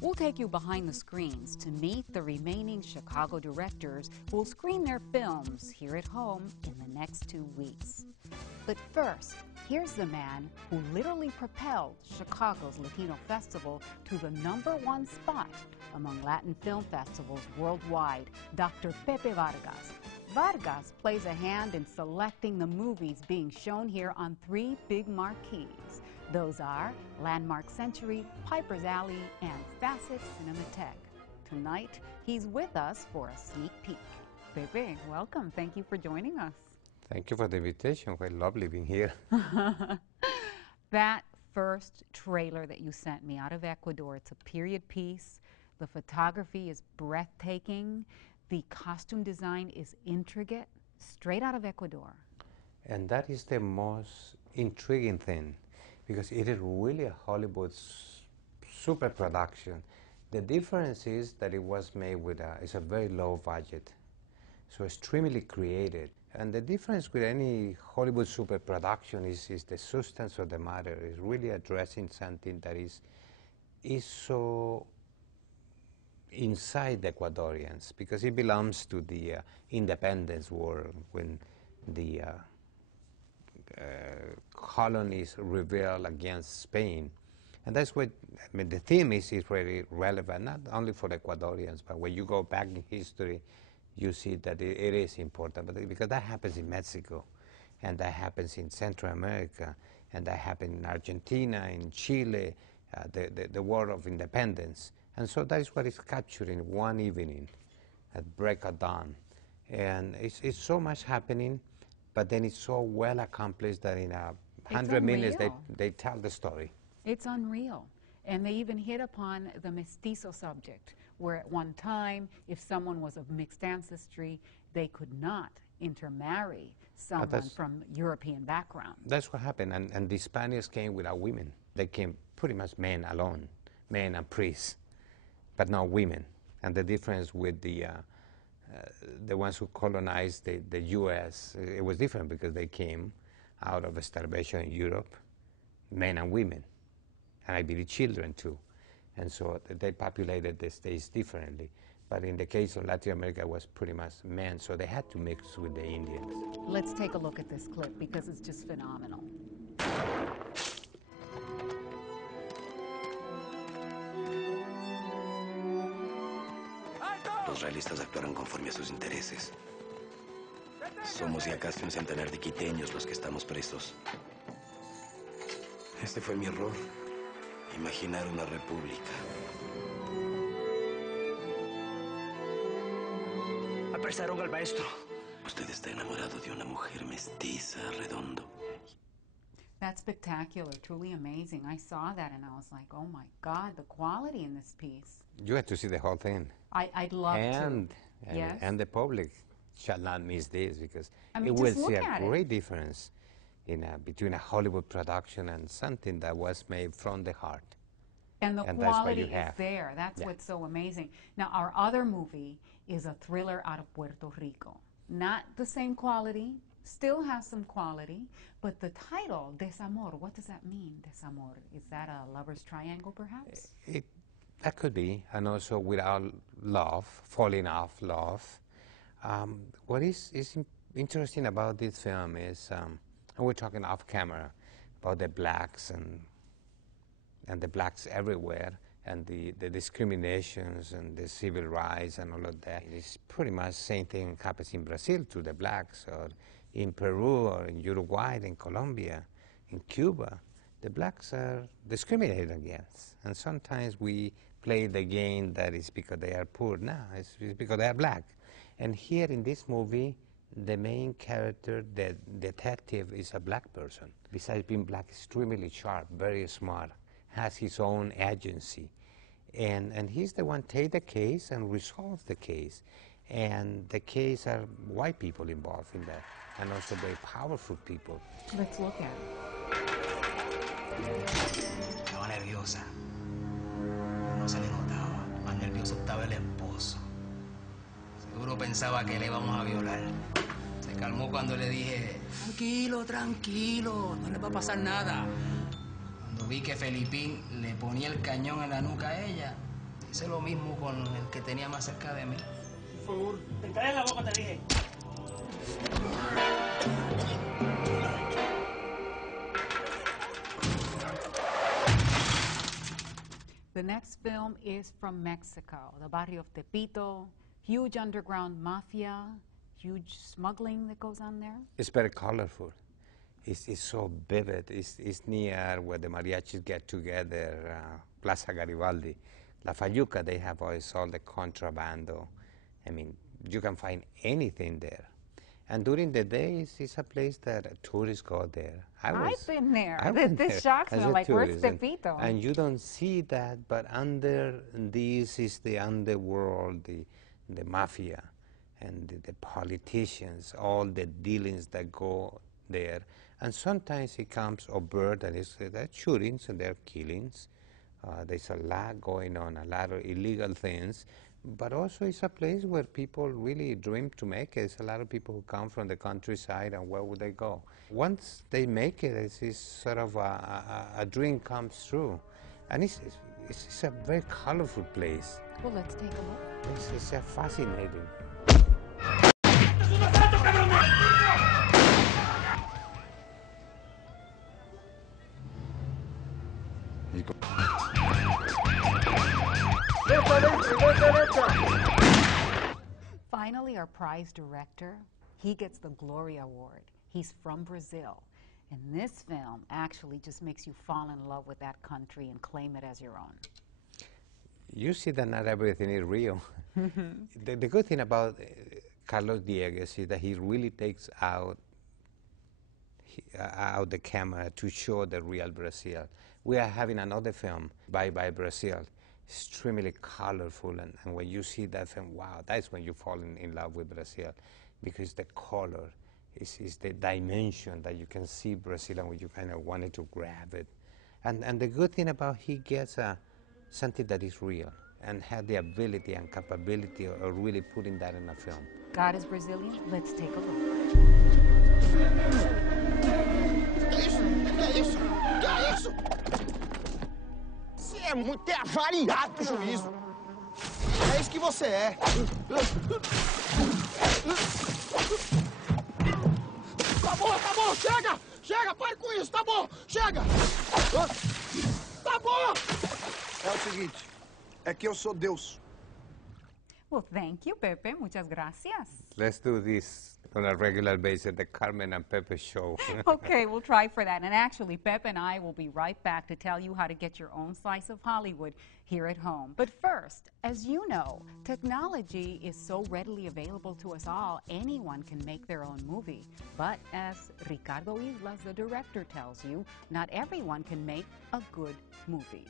We'll take you behind the screens to meet the remaining Chicago directors who will screen their films here at home in the next 2 weeks. But first, here's the man who literally propelled Chicago's Latino Festival to the #1 spot among Latin film festivals worldwide, Dr. Pepe Vargas. Vargas plays a hand in selecting the movies being shown here on 3 big marquees. Those are Landmark Century, Piper's Alley, and Facet Cinematheque. Tonight, he's with us for a sneak peek. Pepe, welcome. Thank you for joining us. Thank you for the invitation. Quite lovely being here. That first trailer that you sent me out of Ecuador, it's a period piece. The photography is breathtaking. The costume design is intricate, straight out of Ecuador. And that is the most intriguing thing, because it is really a Hollywood super production. The difference is that it was made with it's a very low budget, so extremely creative. And the difference with any Hollywood super production is the substance of the matter. Is really addressing something that is so inside the Ecuadorians, because it belongs to the independence war when the colonies rebel against Spain. And that's what, I mean, the theme is very relevant, not only for Ecuadorians, but when you go back in history, you see that it is important, but because that happens in Mexico, and that happens in Central America, and that happened in Argentina, in Chile, the War of Independence. And so that is what is captured in one evening at break of dawn. And it's so much happening, but then it's so well accomplished that in 100 minutes they tell the story. It's unreal. And they even hit upon the mestizo subject, where at one time, if someone was of mixed ancestry, they could not intermarry someone from European background. That's what happened. And the Spaniards came without women. They came pretty much men alone, men and priests, but not women. And the difference with the ones who colonized the U.S., it was different because they came out of starvation in Europe, men and women, and I believe children too. And so they populated the states differently. But in the case of Latin America, it was pretty much men, so they had to mix with the Indians. Let's take a look at this clip because it's just phenomenal. Los realistas actuaron conforme a sus intereses. Somos ya casi un centenar de quiteños los que estamos presos. Este fue mi error. Imaginar una república. Apresaron al maestro. Usted está enamorado de una mujer mestiza, Redondo. That's spectacular, truly amazing. I saw that and I was like, oh my God, the quality in this piece. You have to see the whole thing. I'd love to. Yes. And the public shall not miss this, because I mean, it will just see look a at great difference between a Hollywood production and something that was made from the heart. And the And quality that's what you is have. there. That's what's so amazing. Now, our other movie is a thriller out of Puerto Rico. Not the same quality, still has some quality, but the title, Desamor, what does that mean, Desamor? Is that a lover's triangle, perhaps? That could be, and also without love, falling off love. What is interesting about this film is, and we're talking off camera, about the blacks and the blacks everywhere, and the discriminations and the civil rights and all of that. It's pretty much the same thing happens in Brazil to the blacks, or in Peru, or in Uruguay, in Colombia, in Cuba. The blacks are discriminated against, and sometimes we play the game that is because they are poor. No, it's because they are black. And here in this movie, the main character, the detective, is a black person. Besides being black, extremely sharp, very smart, has his own agency. And he's the one take the case and resolve the case. And the case are white people involved in that, and also very powerful people. Let's look at it. Estaba nerviosa. No se le notaba. Más nervioso estaba el esposo. Seguro pensaba que le íbamos a violar. Se calmó cuando le dije, tranquilo, tranquilo, no le va a pasar nada. Cuando vi que Felipín le ponía el cañón en la nuca a ella, Hice lo mismo con el que tenía más cerca de mí. Por favor, te calles la boca, te dije. The next film is from Mexico, the barrio of Tepito, huge underground mafia, huge smuggling that goes on there. It's very colorful. It's so vivid. It's near where the mariachis get together, Plaza Garibaldi. La Fayuca, they have always all the contrabando. I mean, you can find anything there. And during the day, it's a place that tourists go there. I've been there. This there shocks me. as I'm a like, where's tourist. Tepito? And you don't see that, but under this is the underworld, the mafia, and the politicians, all the dealings that go there. And sometimes it comes overt, and there are shootings and there are killings. There's a lot going on, a lot of illegal things. But also it's a place where people really dream to make it. There's a lot of people who come from the countryside, and where would they go? Once they make it, it's sort of a dream comes true. And it's a very colorful place. Well, let's take a look. It's fascinating. Finally, our prize director, he gets the Glory Award. He's from Brazil. And this film actually just makes you fall in love with that country and claim it as your own. You see that not everything is real. The good thing about Carlos Diegues is that he really takes out the camera to show the real Brazil. We are having another film, Bye Bye Brazil, extremely colorful, and when you see that film, wow, that's when you fall in love with Brazil, because the color is the dimension that you can see Brazil, and when you kind of wanted to grab it. And the good thing about he gets something that is real and had the ability and capability of really putting that in a film. God is Brazilian? Let's take a look. Que isso? Você é muito avariado com juízo. É isso que você é. Tá bom, chega! Chega, pare com isso, tá bom, chega! Tá bom! É o seguinte, é que eu sou Deus. Well, thank you, Pepe. Muchas gracias. Let's do this on a regular basis, the Carmen and Pepe show. Okay, we'll try for that. And actually, Pepe and I will be right back to tell you how to get your own slice of Hollywood here at home. But first, as you know, technology is so readily available to us all, anyone can make their own movie. But as Ricardo Islas, the director, tells you, not everyone can make a good movie.